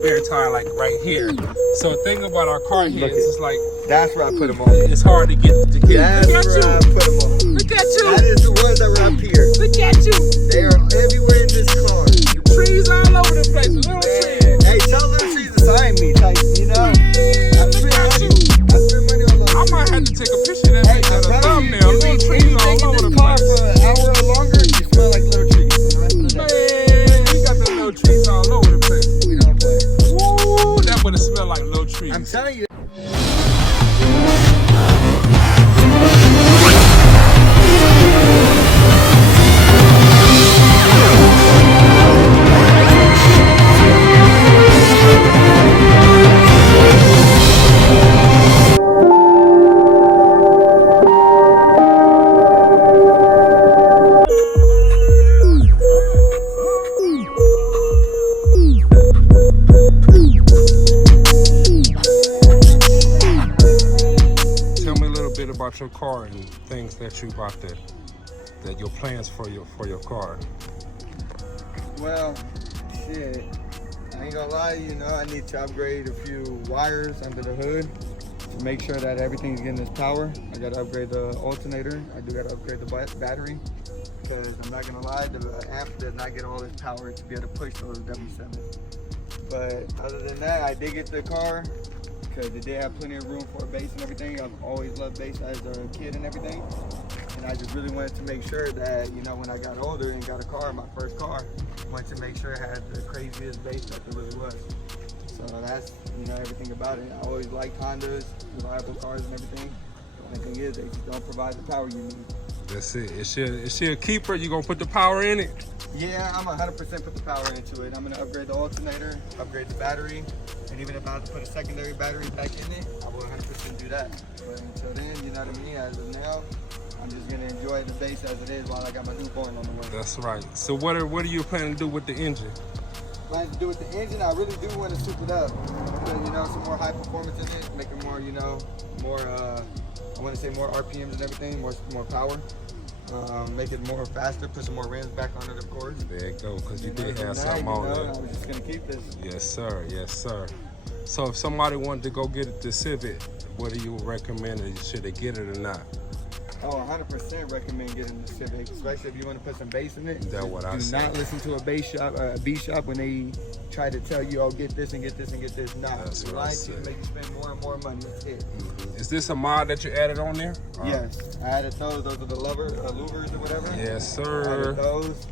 spare tire like right here. So think about our car heads. It's like that's where I put them on. It's hard to get. That's look at where you. I put them on. Look at you. That is the ones that were up here. Look at you. They are everywhere in this car. Trees all over the place. Little trees. Hey, tell little trees to sign me, type. You know. I spend money on those. I might have to take a picture of that. Make that a thumbnail. Little trees all over the car place. for an hour or longer. You smell like little trees. For the rest of the day. Man, we got the little trees all over the place. We don't play. Woo, that would have smelled like little trees. I'm telling you. About your car and things that you about that your plans for your car. Well, shit, I ain't gonna lie, you know, I need to upgrade a few wires under the hood to make sure that everything's getting its power. I gotta upgrade the alternator. I do gotta upgrade the battery because I'm not gonna lie, the amp does not get all its power to be able to push those W7s. But other than that, I did get the car because it did have plenty of room for a bass and everything. I've always loved bass as a kid and everything. And I just really wanted to make sure that, you know, when I got older and got a car, my first car, I wanted to make sure it had the craziest bass that there really was. So that's, you know, everything about it. I always liked Hondas, reliable cars and everything. The only thing is they just don't provide the power you need. That's it. Is she a keeper? You gonna put the power in it? Yeah, I'm 100% put the power into it. I'm gonna upgrade the alternator, upgrade the battery, and even if I have to put a secondary battery back in it, I will 100% do that. But until then, you know what I mean, as of now, I'm just gonna enjoy the bass as it is while I got my newborn on the way. That's right. So what are you planning to do with the engine? Planning to do with the engine, I really do want to soup it up. Put, you know, some more high performance in it, make it more, you know, more, I want to say more RPMs and everything, more power. Make it more faster, put some more rims back on it, of course. There you go, because you did have something on there. I was just going to keep this. Yes, sir. Yes, sir. So if somebody wanted to go get the Civic, what do you recommend? Should they get it or not? Oh, 100% recommend getting the Civic, especially if you want to put some bass in it. That's what I say. Do not listen to a bass shop, a B shop when they try to tell you, oh, get this and get this and get this. Nah, that's what I say. Make you spend more and more money. That's it. Is this a mod that you added on there? Yes, I added those. Those are the louvers or whatever. Yes, sir. I added those.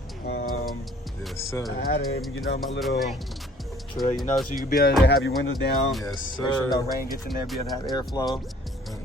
Yes, sir. I added, you know, my little, you know, so you can be able to have your windows down. Yes, sir. Make sure no rain gets in there, be able to have airflow.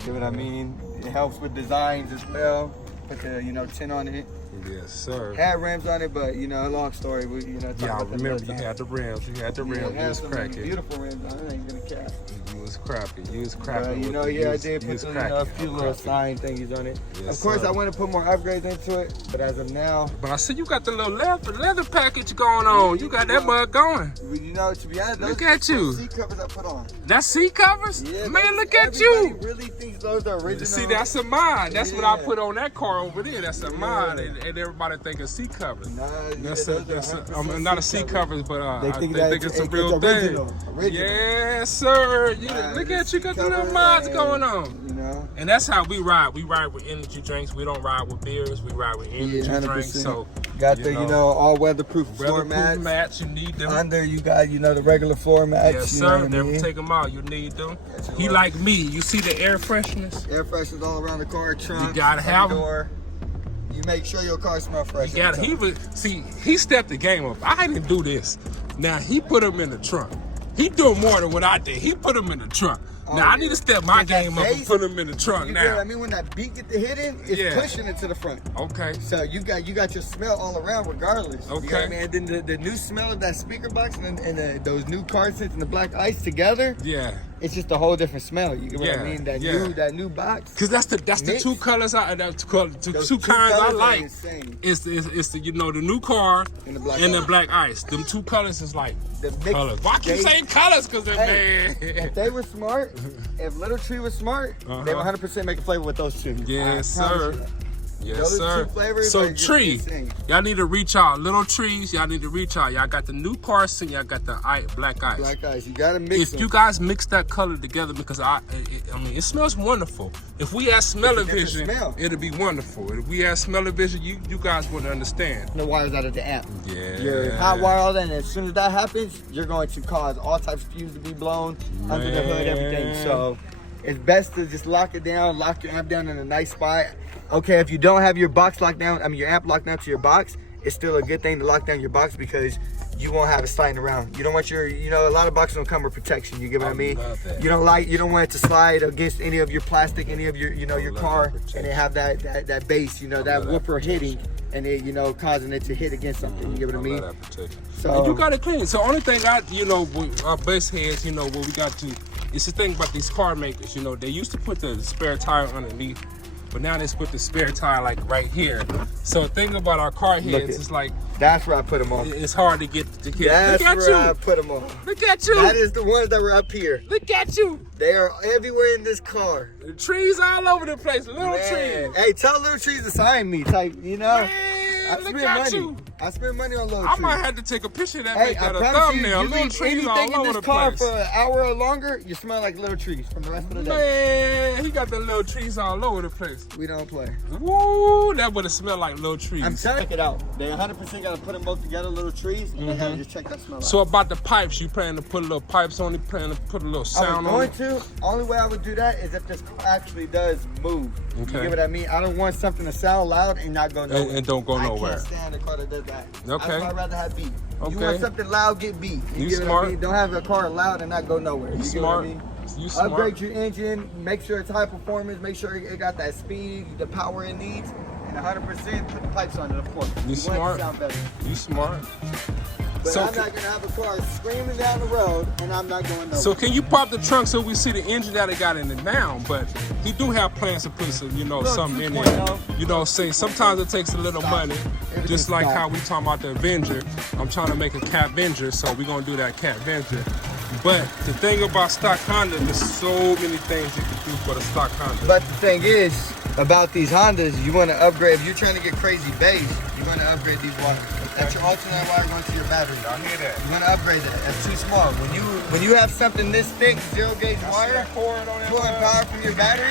You know what I mean? It helps with designs as well. Put the, you know, tint on it. Yes, sir. Had rims on it, but, you know, long story. We, you know, yeah, I remember you had the rims. You had the rims. You was cracking. Beautiful rims on it. I ain't gonna cap. You was crapping. You was crapping. You know, yeah, I did put a few little sign thingies on it. Yes, of course, sir. I want to put more upgrades into it, but as of now. But I see you got the little leather package going on. You got that bug going. You know, to be honest, look at you. Seat covers I put on. That's seat covers? Yeah, man, look at you. Everybody really thinks those are original. See, that's a mod. That's what I put on that car over there. That's a mod, and everybody think it's seat covers. Nah, that's not a seat covers, but they think it's a real thing. Yes, sir. Look at you, got the little mods going on. You know, and that's how we ride. We ride with energy drinks. We don't ride with beers. We ride with energy drinks. So got the all weatherproof floor mats. You need them. Under you got the regular floor mats. Yes, sir. Never take them out. You need them. He like me. You see the air freshness? Air freshness all around the car. Trunk. You gotta have them. You make sure your car smells fresh. You gotta. He stepped the game up. I didn't do this. Now he put them in the trunk. He doing more than what I did. He put them in the trunk. Now I need to step my game up and put them in the trunk now. I mean, when that beat get to hitting, it's pushing it to the front. Okay. So you got your smell all around regardless. Okay. You know what I mean? And then the new smell of that speaker box and those new car seats and the black ice together. Yeah. It's just a whole different smell. You get what I mean? That new box. Cause that's the two colors. The two kinds I like. It's the the new car and the black ice. Them two colors is like the colors. Why keep saying colors? Cause they're bad. If they were smart, if Little Tree was smart, they would 100% make a flavor with those two. Yes, sir. Yes, Those sir. two flavors So are just tree, insane. y'all need to reach out. Little trees, y'all need to reach out. Y'all got the new Carson, y'all got the black ice. Black ice, you gotta mix If them. you guys mix that color together, because I mean, it smells wonderful. If we had smell-o-vision, it'll be wonderful. If we had smell-o-vision, you guys wouldn't understand. The wires out of the amp. Yeah. Your hot wire, all that, and as soon as that happens, you're going to cause all types of fuses to be blown under the hood, everything. So it's best to just lock it down, lock your amp down in a nice spot. Okay, if you don't have your box locked down, your amp locked down to your box, it's still a good thing to lock down your box because you won't have it sliding around. You don't want your, a lot of boxes don't come with protection. You get what I mean? You don't want it to slide against any of your plastic, any of your, your car, and it have that base, that whooper hitting, and it, causing it to hit against something. You get what I mean? So and you got it clean. So only thing with our base heads, what we got to, it's the thing about these car makers. They used to put the spare tire underneath. But now they put the spare tire like right here. So the thing about our car heads is like that's where I put them on. It's hard to get to hit. That's where I put them on. Look at you. That is the ones that were up here. Look at you. They are everywhere in this car. The trees all over the place. Little trees. Hey, tell little trees to sign me, type. Man, look at you. I spend money on little trees. trees. I might have to take a picture of that. Hey, make that a thumbnail. Little trees all over the place. For an hour or longer, you smell like little trees from the rest of the day. Man, he got the little trees all over the place. We don't play. Woo, that would have smelled like little trees. I'm telling you, check it out. They 100% got to put them both together, little trees, and they got to just check that smell out. So about the pipes, you plan to put little pipes on it? Plan to put a little sound on it? Only way I would do that is if this car actually does move. Okay. You get what I mean? I don't want something to sound loud and not go nowhere. And don't go nowhere. I can't stand a car that does that. Okay. That's why I'd rather have beat. Okay. You want something loud, get beat. You get smart. What I mean? Don't have a car loud and not go nowhere. You smart. Get what I mean? You smart. Upgrade your engine. Make sure it's high performance. Make sure it got that speed, the power it needs, and 100% put the pipes on it, of course. You smart. Want it to sound better. You smart. But so I'm not gonna have a car screaming down the road, and I'm not going nowhere. So can you pop the trunk so we see the engine that it got in it now? But he do have plans to put some, something in there. Say sometimes it takes a little money, just like how we talking about the Avenger. I'm trying to make a Cat Avenger, so we're gonna do that Cat Avenger. But the thing about stock Honda, there's so many things you can do for the stock Honda. But the thing is, about these Hondas, you want to upgrade. If you're trying to get crazy bass, you want to upgrade these wires. That's your alternate wire going to your battery. I hear that. You want to upgrade that. That's too small. When you have something this thick, 0 gauge wire, pulling power from your battery,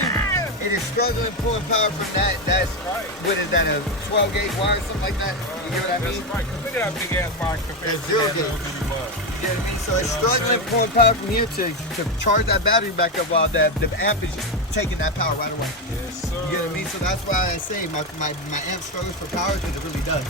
it is struggling pulling power from that. That's right. What is that? A 12 gauge wire, something like that? You get what I mean? That's right. Look at that big ass wire compared to 0 gauge. You know what I mean? So it's struggling pulling power from here to charge that battery back up while the amp is just taking that power right away. Yes, sir. You know what I mean? So that's why I say my amp struggles for power because it really does.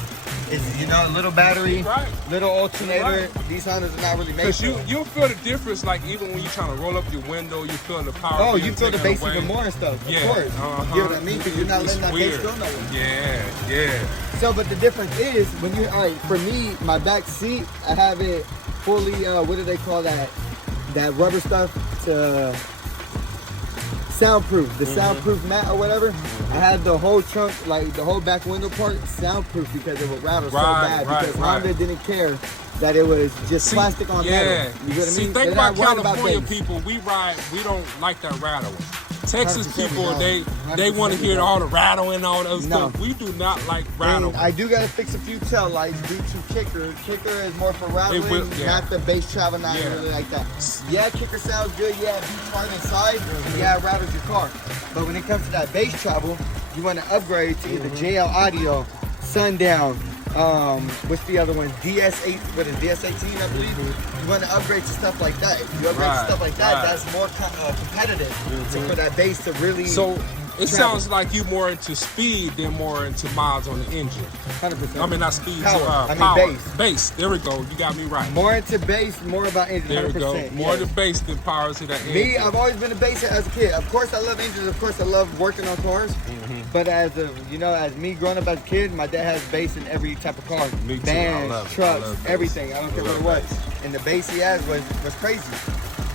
It's, a little battery, little alternator. These Hondas are not really made for it. You'll feel the difference, like even when you're trying to roll up your window, you feel the power. Oh, you feel the bass even more and stuff. Yeah. Of course. You know what I mean? Because you're not letting that bass go nowhere. Yeah. So, but the difference is when for me, my back seat, I have it fully, what do they call that? That rubber stuff to soundproof, the soundproof mat or whatever. I had the whole trunk, like the whole back window part, soundproof because it would rattle so bad. Because Honda didn't care that it was just plastic on metal. You know what I mean? Think about California people. We don't like that rattle. Texas people, they want to hear all the rattle and all those stuff. We do not like rattle. And I do got to fix a few tail lights due to kicker. Kicker is more for rattling, not the bass travel, not really like that. Yeah, kicker sounds good. Yeah, it beats hard inside. Yeah, it rattles your car. But when it comes to that bass travel, you want to upgrade to either JL Audio, Sundown, what's the other one? DS8, what is DS18, I believe? You want to upgrade to stuff like that. If you upgrade to stuff like that, that's more competitive for that bass to really. So it sounds like you more into speed than more into miles on the engine. 100%. I mean, not speed, power. power. Bass. There we go. You got me right. More into bass, more about engine. There we 100%. go. More to bass than power to that engine. Me, I've always been a bass as a kid. Of course, I love engines. Of course, I love working on cars. But as me growing up as a kid, my dad has bass in every type of car. Me too. Bands, trucks, everything. I don't care what it was. And the bass he has was crazy.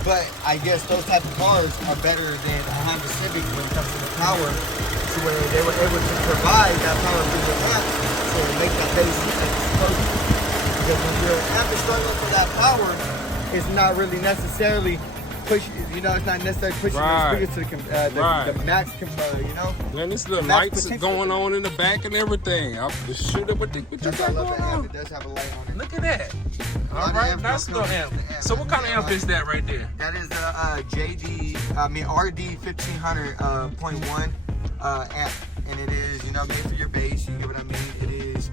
But I guess those type of cars are better than a Honda Civic when it comes to the power, to where they were able to provide that power through the amp to make that bass like it's supposed to. Because when your amp is struggling for that power, it's not really necessarily push. You know, it's not necessarily pushing the speakers to the max. You know. Man, this little lights going on in the back and everything. I'm just shooting what you got going on. It does have a light on it. Look at that. All right, nice little amp. So what kind of amp is that right there? That is a RD 1500.1 amp, and it is, you know, made for your bass. You get what I mean? It is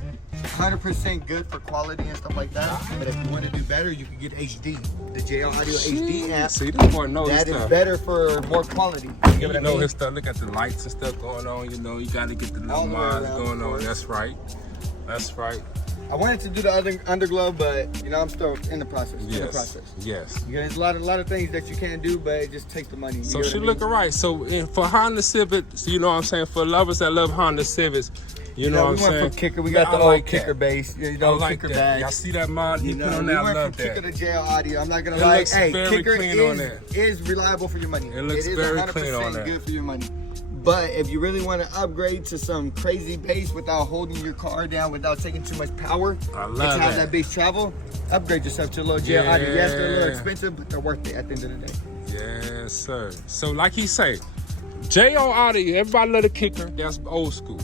100% good for quality and stuff like that. But if you want to do better, you can get HD, the JL Audio HD amp. See, this boy knows his stuff. That is better for more quality. You get what I mean? His stuff. Look at the lights and stuff going on. You know, you got to get the little mods going on. That's right. That's right. I wanted to do the underglow, but you know, I'm still in the process. Yes. There's a lot of things that you can't do, but it just takes the money. So she looking right. So for Honda Civic, you know what I'm saying? For lovers that love Honda Civics, you know what I'm saying? We went for kicker. We got the old kicker bass. You know, like kicker that. badge. Y'all see that mod? You put on that. We went from kicker to JL Audio. I'm not gonna lie. Hey, kicker is reliable for your money. It looks very clean on that. Good for your money. But if you really want to upgrade to some crazy bass without holding your car down, without taking too much power, to have that bass travel, upgrade yourself to a little JL Audio. Yes, they're a little expensive, but they're worth it at the end of the day. Yes, sir. So like he say, JL Audio, everybody love the kicker. That's old school.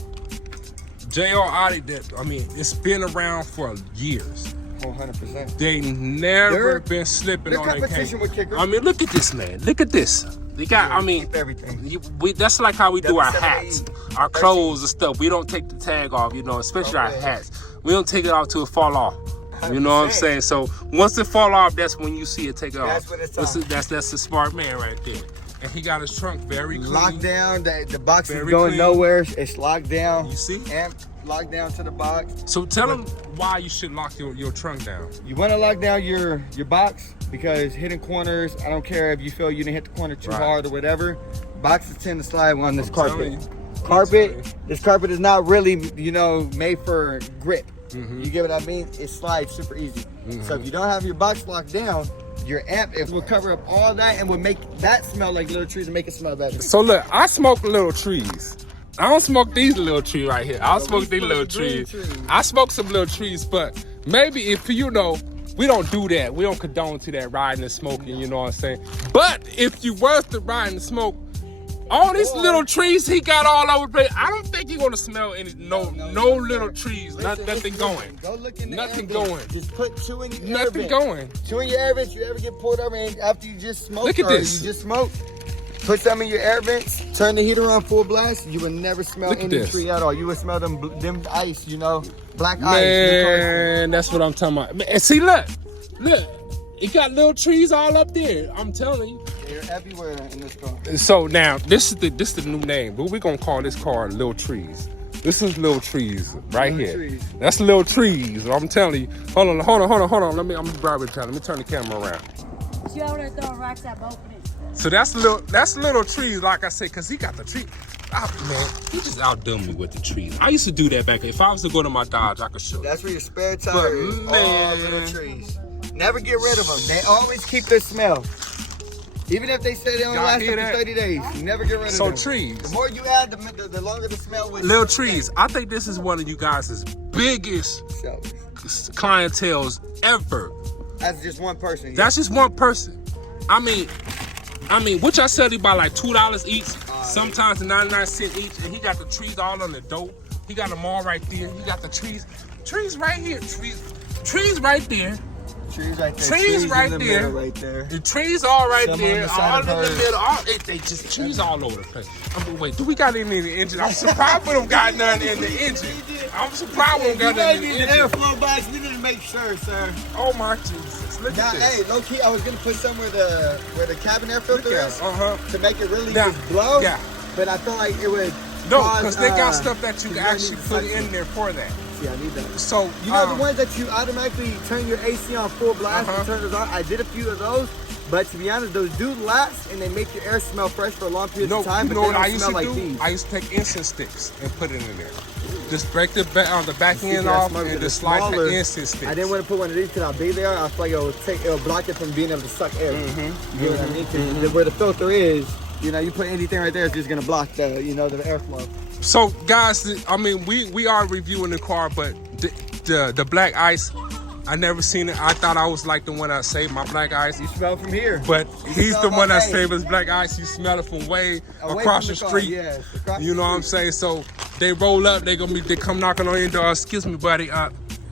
JL Audio, it's been around for years. 100%. They never been slipping on their competition with kicker. I mean, look at this, man. Look at this. They got, everything. That's like how we do our hats, our clothes and stuff. We don't take the tag off, you know, especially our hats. We don't take it off till it fall off. You know what I'm saying? So once it fall off, that's when you see it take it off. That's when it's on. That's a smart man right there. And he got his trunk very clean. Locked down. The box is going nowhere. It's locked down. You see? And locked down to the box. So tell them why you should lock your trunk down. You want to lock down your box because hitting corners, I don't care if you feel you didn't hit the corner too hard or whatever, boxes tend to slide on this carpet. This carpet is not really, you know, made for grip. You get what I mean? It slides super easy. So if you don't have your box locked down, your amp, it will cover up all that and will make that smell like little trees and make it smell better. So look, I smoke little trees. I don't smoke these little trees right here. I don't smoke these little trees. I smoke some little trees, but maybe if you know, we don't do that. We don't condone to that riding and smoking, you know what I'm saying? But if you were to ride and smoke, all these little trees he got all over the place, I don't think you're gonna smell any no little trees. Nothing going. Go look in the nothing air going. Just put 2 in your air Nothing going. 2 in your air vents. You ever get pulled over and after you just smoked? Look at this. You just smoked. Put some in your air vents, turn the heater on full blast, you will never smell any tree at all. You will smell them ice, you know, black ice. Man, that's what I'm talking about. Man, and see, look, it got little trees all up there. I'm telling you. They're everywhere in this car. So now, this is the new name, but we're gonna call this car Little Trees. This is Little Trees right here. Trees. That's Little Trees. I'm telling you. Hold on. I'm gonna grab it. Let me turn the camera around. You over there throwing rocks at both of these. So that's Little Trees, like I said, because he got the tree. Man, he just outdone me with the trees. I used to do that back then. If I was to go to my Dodge, I could show you. That's where your spare tire is. All little trees. Never get rid of them. They always keep their smell. Even if they say they only last up to 30 days, you never get rid of them. So trees. The more you add, the longer the smell will. Little Trees. I think this is one of you guys' biggest clienteles ever. That's just one person. Yeah. That's just one person. I mean, which I sell you by like $2 each, sometimes 99 cents each, and he got the trees all on the door. He got them all right there. He got the trees right here, trees right there. Trees right there. Trees right there. Right there. The trees all right there. All in the middle. They just trees all over the place. Wait, do we got any in the engine? I'm surprised we don't got none in the engine. I'm surprised we don't got none in the engine. Airflow box, we need to make sure, sir. Oh my Jesus. Look at this. Hey, low key, I was gonna put some where the cabin air filter is to make it really just blow. Yeah. But I felt like it would. No, because they got stuff that you can actually put in there for that. Yeah, I need that. So you know the ones that you automatically turn your AC on full blast and turn it on. I did a few of those, but to be honest, those do last and they make your air smell fresh for a long period of time. You know what I used to do? I used to take incense sticks and put it in there. Just break the back end off and just slide the incense sticks. I didn't want to put one of these because how big they are. I feel like it'll block it from being able to suck air. You know what I mean? 'Cause where the filter is, you know, you put anything right there, it's just gonna block the the airflow. So guys, I mean, we are reviewing the car, but the black ice, I never seen it. I thought I was like the one that saved my black ice. You smell from here. But he's the one that way. saved his black ice. You smell it from way Away across from the car, street. yes, across You the know what I'm street. saying? So they roll up. They come knocking on your door. Excuse me, buddy.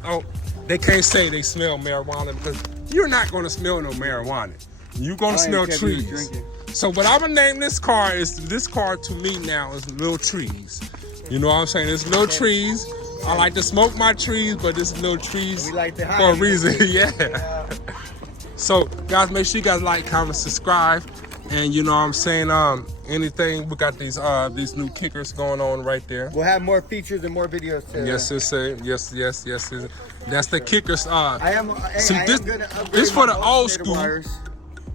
Oh, they can't say they smell marijuana because you're not gonna smell no marijuana. You're gonna smell can't be trees. drinking. So what I'm gonna name this car to me now is little trees. You know what I'm saying? It's little trees. I like to smoke my trees, but it's little trees We like to hide for a it. reason. Yeah. So guys, make sure you guys like, comment, subscribe, and you know what I'm saying. Anything, we got these new kickers going on right there. We'll have more features and more videos too. Yes, it's yes. That's the kickers. I am gonna upgrade this for my the old alternator school. wires.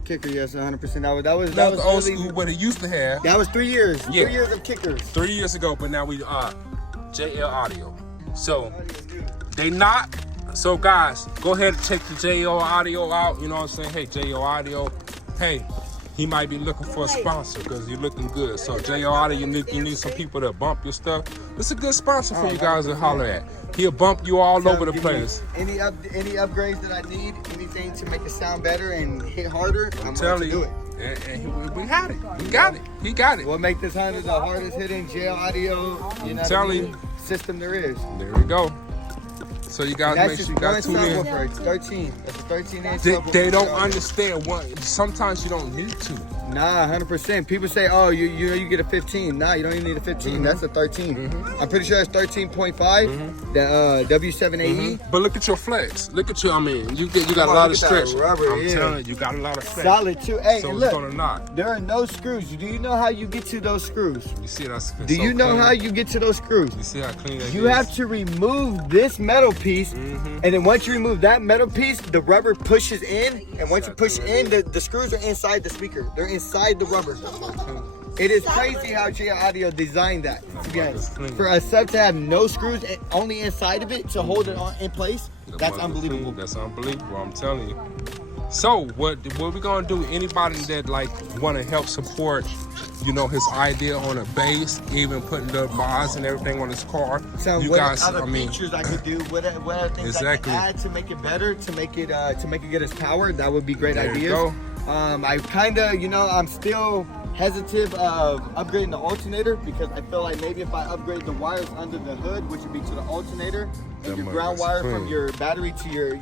Kicker, yes, 100%. That was That was old really- school what it used to have That was 3 years. Yeah. 3 years of kickers. 3 years ago, but now we JL Audio. So they not. So guys, go ahead and check the JL Audio out. You know what I'm saying? Hey, JL Audio. Hey, he might be looking for a sponsor because you're looking good. So JL Audio, you need some people to bump your stuff. It's a good sponsor for you guys to holler at. He'll bump you all over the Give me place. Any upgrades that I need, anything to make it sound better and hit harder, I'm going Telling to do you, it. and we got it. We got it. He got it. We'll make this Honda the hardest hitting jail audio telling you. system there is. There we go. So you guys That's make just sure you one guys tune in. subwoofer. It's 13. That's a 13-inch They don't understand what. Sometimes you don't need to. Nah, 100%. People say, oh, you get a 15. Nah, you don't even need a 15. That's a 13. I'm pretty sure it's 13.5. The W7AE. But look at your flex. Look at your. I mean, you got a Come on, lot look of at that stretch. rubber, I'm yeah. telling you, got a lot of stretch. Solid too. Hey, So and it's look, gonna knock. there are no screws. Do you know how you get to those screws? You see that's. Do you know how you get to those screws? You see how clean that You is? have to remove this metal piece, and then once you remove that metal piece, the rubber pushes in, and once you push in, the screws are inside the speaker. They're inside the rubber. It is crazy how JL Audio designed that. To be honest, for a sub to have no screws only inside of it to hold it in place, that's unbelievable. That's unbelievable. I'm telling you. So what we gonna do? Anybody that like want to help support, you know, his idea on a base, even putting the bars and everything on his car. So you what guys, other I mean, features I could do? What other things Exactly. I could add to make it better, to make it get its power? That would be great There you ideas. go. I kind of, I'm still hesitant of upgrading the alternator because I feel like maybe if I upgrade the wires under the hood, which would be to the alternator, and your ground wire from your battery to your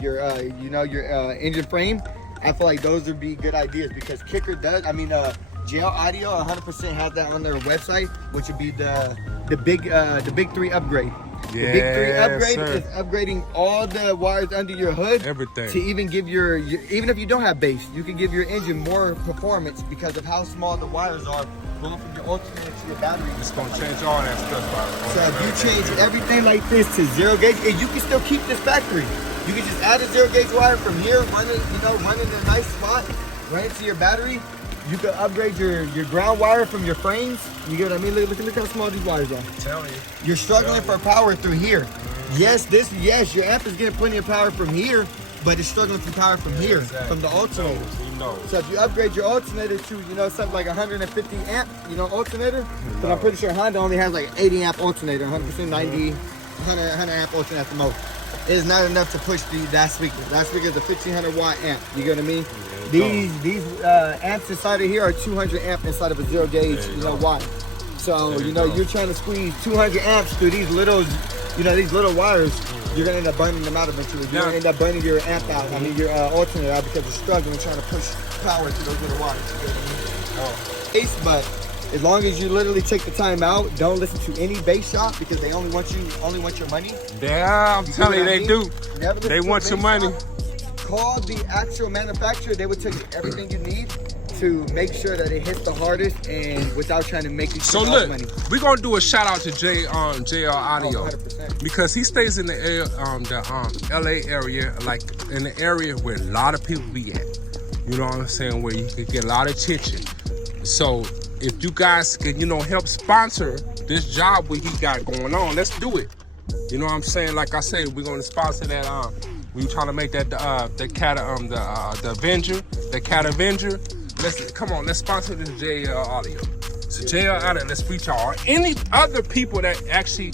engine frame, I feel like those would be good ideas because Kicker does. JL Audio 100% has that on their website, which would be the big 3 upgrade. The big 3 upgrade sir. is upgrading all the wires under your hood. Everything. To even give your even if you don't have bass, you can give your engine more performance because of how small the wires are going from your alternator to your battery. It's gonna change all that stuff. So if you change everything like this to 0 gauge, and you can still keep this factory. You can just add a 0 gauge wire from here, run it in a nice spot, run it to your battery. You can upgrade your ground wire from your frames. You get what I mean? Look how small these wires are. I'm telling you. You're struggling for power through here. Yes, your amp is getting plenty of power from here, but it's struggling for power from here, from the alternator. You know. So if you upgrade your alternator to, something like 150 amp, alternator, but I'm pretty sure Honda only has like 80 amp alternator, 100%, 90, 100 amp alternator at the most. It's not enough to push that speaker. That speaker is a 1500 watt amp. You get what I mean? These amps inside of here are 200 amp inside of a 0 gauge, watt. So you're trying to squeeze 200 amps through these little wires. You're gonna end up burning them out eventually. You're gonna end up burning your amp out. Your alternator out because you're struggling trying to push power through those little wires. You get what I mean? But as long as you literally take the time out, don't listen to any bass shop because they only want your money. Yeah, I'm telling you, they do. Never listen They to a want your bass money. shop. Call the actual manufacturer. They will tell you everything you need to make sure that it hits the hardest and without trying to make you So too look, much money. we're gonna do a shout out to JL Audio 100%. because he stays in the LA area, like in the area where a lot of people be at. You know what I'm saying? Where you can get a lot of attention. So if you guys can, help sponsor this job what he got going on, let's do it. You know what I'm saying? Like I said, we're gonna sponsor that. We trying to make that the Avenger, the Cat Avenger. Let's sponsor this JL Audio. So JL Audio, let's reach out. Any other people that actually,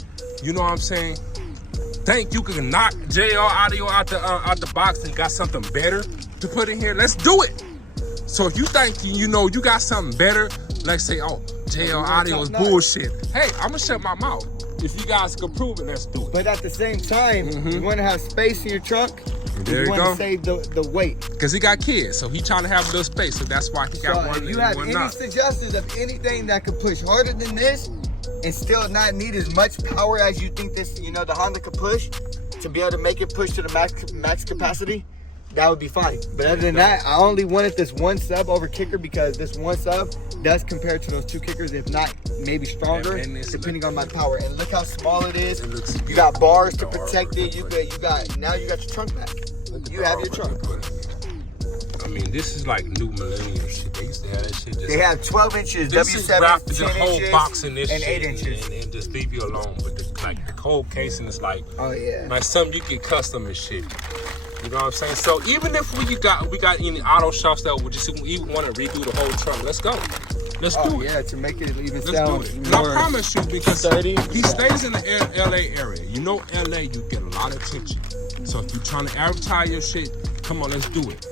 think you can knock JL Audio out the box and got something better to put in here, let's do it. So if you think you got something better, like say, oh, JL Audio is bullshit. Hey, I'm gonna shut my mouth. If you guys can prove it, let's do it. But at the same time, you want to have space in your trunk. There you want to save the weight. Because he got kids, so he trying to have a little space. So that's why he got one. If you have any suggestions of anything that could push harder than this and still not need as much power as you think this, the Honda could push to be able to make it push to the max capacity, that would be fine. But other than that, I only wanted this one sub over kicker because this one sub does compare to those two kickers, if not maybe stronger, depending on my power. And look how small it is. You got bars to protect it. Now you got your trunk back. You have your trunk. I mean, this is like new millennium shit. They used to have that shit. They have 12 inches, W7, 10 whole inches, box in this and shit 8 inches. and just leave you alone. But the whole casing is like, oh yeah, like something you can custom and shit. You know what I'm saying? So even if we got any auto shops that would just even want to redo the whole trunk, let's go. Let's do it. Yeah, to make it even Let's sound do it. And I promise you, because sturdy. He stays in the LA area. You know, LA, you get a lot of attention. So if you're trying to advertise your shit, come on, let's do it.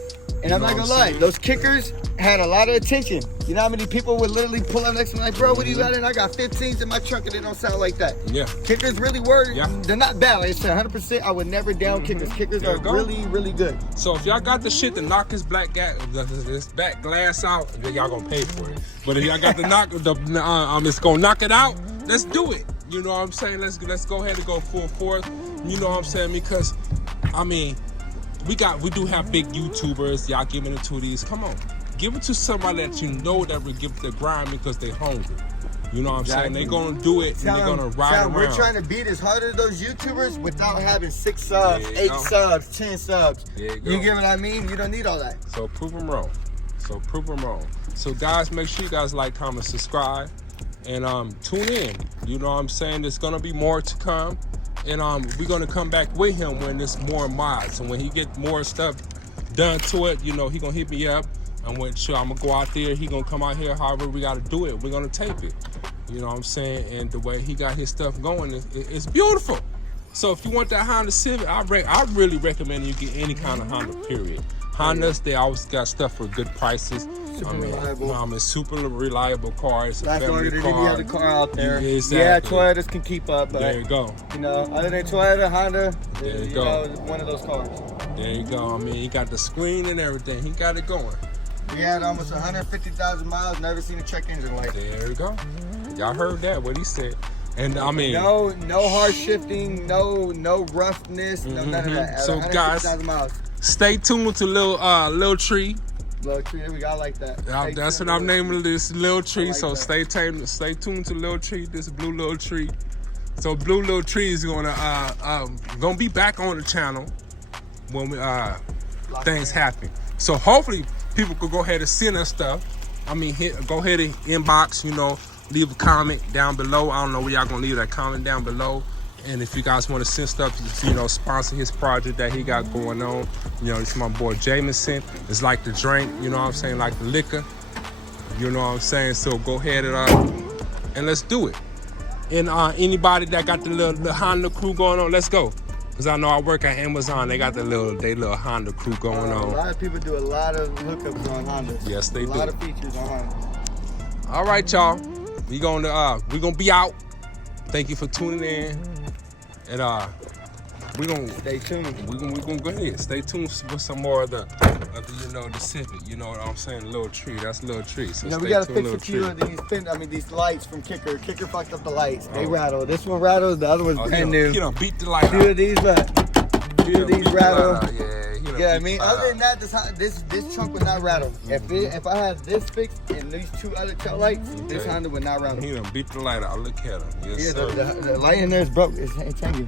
And I'm not gonna lie, those kickers had a lot of attention. You know how many people would literally pull up next to me like, bro, what do you got in? I got 15s in my trunk and they don't sound like that. Yeah. Kickers really were, they're not bad. Like I said, 100%, I would never down kickers. Kickers are really, really good. So if y'all got the shit to knock this this back glass out, then y'all gonna pay for it. But if y'all got it's gonna knock it out, let's do it. You know what I'm saying? Let's go ahead and go full force. You know what I'm saying? Because, I mean, we do have big YouTubers, y'all giving it to these. Come on, give it to somebody that you know that will give it the grind because they hungry. You know what I'm saying? They're gonna do it and they're gonna ride around. We're trying to beat as hard as those YouTubers without having 6 subs, 8 subs, 10 subs. You get what I mean? You don't need all that. So prove them wrong. So guys, make sure you guys like, comment, subscribe, and tune in. You know what I'm saying? There's gonna be more to come. And we're gonna come back with him when there's more mods, and when he get more stuff done to it, he gonna hit me up. I'm gonna go out there. He gonna come out here. However we gotta do it, we're gonna tape it. You know what I'm saying? And the way he got his stuff going, it's beautiful. So if you want that Honda Civic, I really recommend you get any kind of Honda. Period. Hondas, they always got stuff for good prices. Reliable. Super reliable car. It's a family car. You have the car out there. Exactly. Yeah, Toyotas can keep up, but there you go. Other than Toyota, Honda, there you go. One of those cars. There you go. I mean, he got the screen and everything. He got it going. We had almost 150,000 miles. Never seen a check engine light. There you go. Y'all heard that? What he said. And I mean, no hard shifting, no roughness, no none of that. So guys, miles. Stay tuned to Lil Tree. Lil Tree, we got like that. That's what I'm naming this, Lil Tree. So stay tuned to Lil Tree. This blue Lil Tree. So blue Lil Tree is gonna be back on the channel when things happen. So hopefully people could go ahead and send us stuff. I mean, go ahead and inbox. Leave a comment down below. I don't know where y'all gonna leave that comment down below. And if you guys want to send stuff, sponsor his project that he got going on. It's my boy Jameson. It's like the drink, you know what I'm saying, like the liquor. You know what I'm saying? So go ahead and let's do it. And anybody that got the Honda crew going on, let's go. Because I know I work at Amazon, they got their little Honda crew going on. A lot of people do a lot of hookups on Honda. Yes, they do. A lot of features on Honda. All right, y'all. We gonna be out. Thank you for tuning in. And we're gonna stay tuned. We're gonna go ahead. Stay tuned with some more of the Civic. You know what I'm saying? Lil Tree. That's Lil Tree. So we gotta fix a few of these lights from Kicker. Kicker fucked up the lights. They rattle. This one rattles. The other one's brand new. Beat the light out. Few of these rattle. Yeah, I mean, other than that, this trunk would not rattle. If I had this fixed and these 2 other tail lights, this Honda would not rattle. He done beat the light out. Look at him. Yes, sir. The light in there is broke. It's hanging.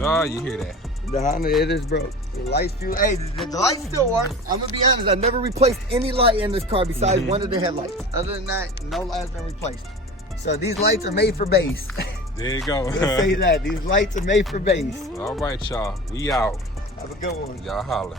Oh, you hear that? The Honda, it is broke. The lights still, the lights still work. I'm gonna be honest. I never replaced any light in this car besides one of the headlights. Other than that, no light has been replaced. So these lights are made for base. There you go. Let's say that. These lights are made for base. All right, y'all. We out. Have a good one. Y'all holler.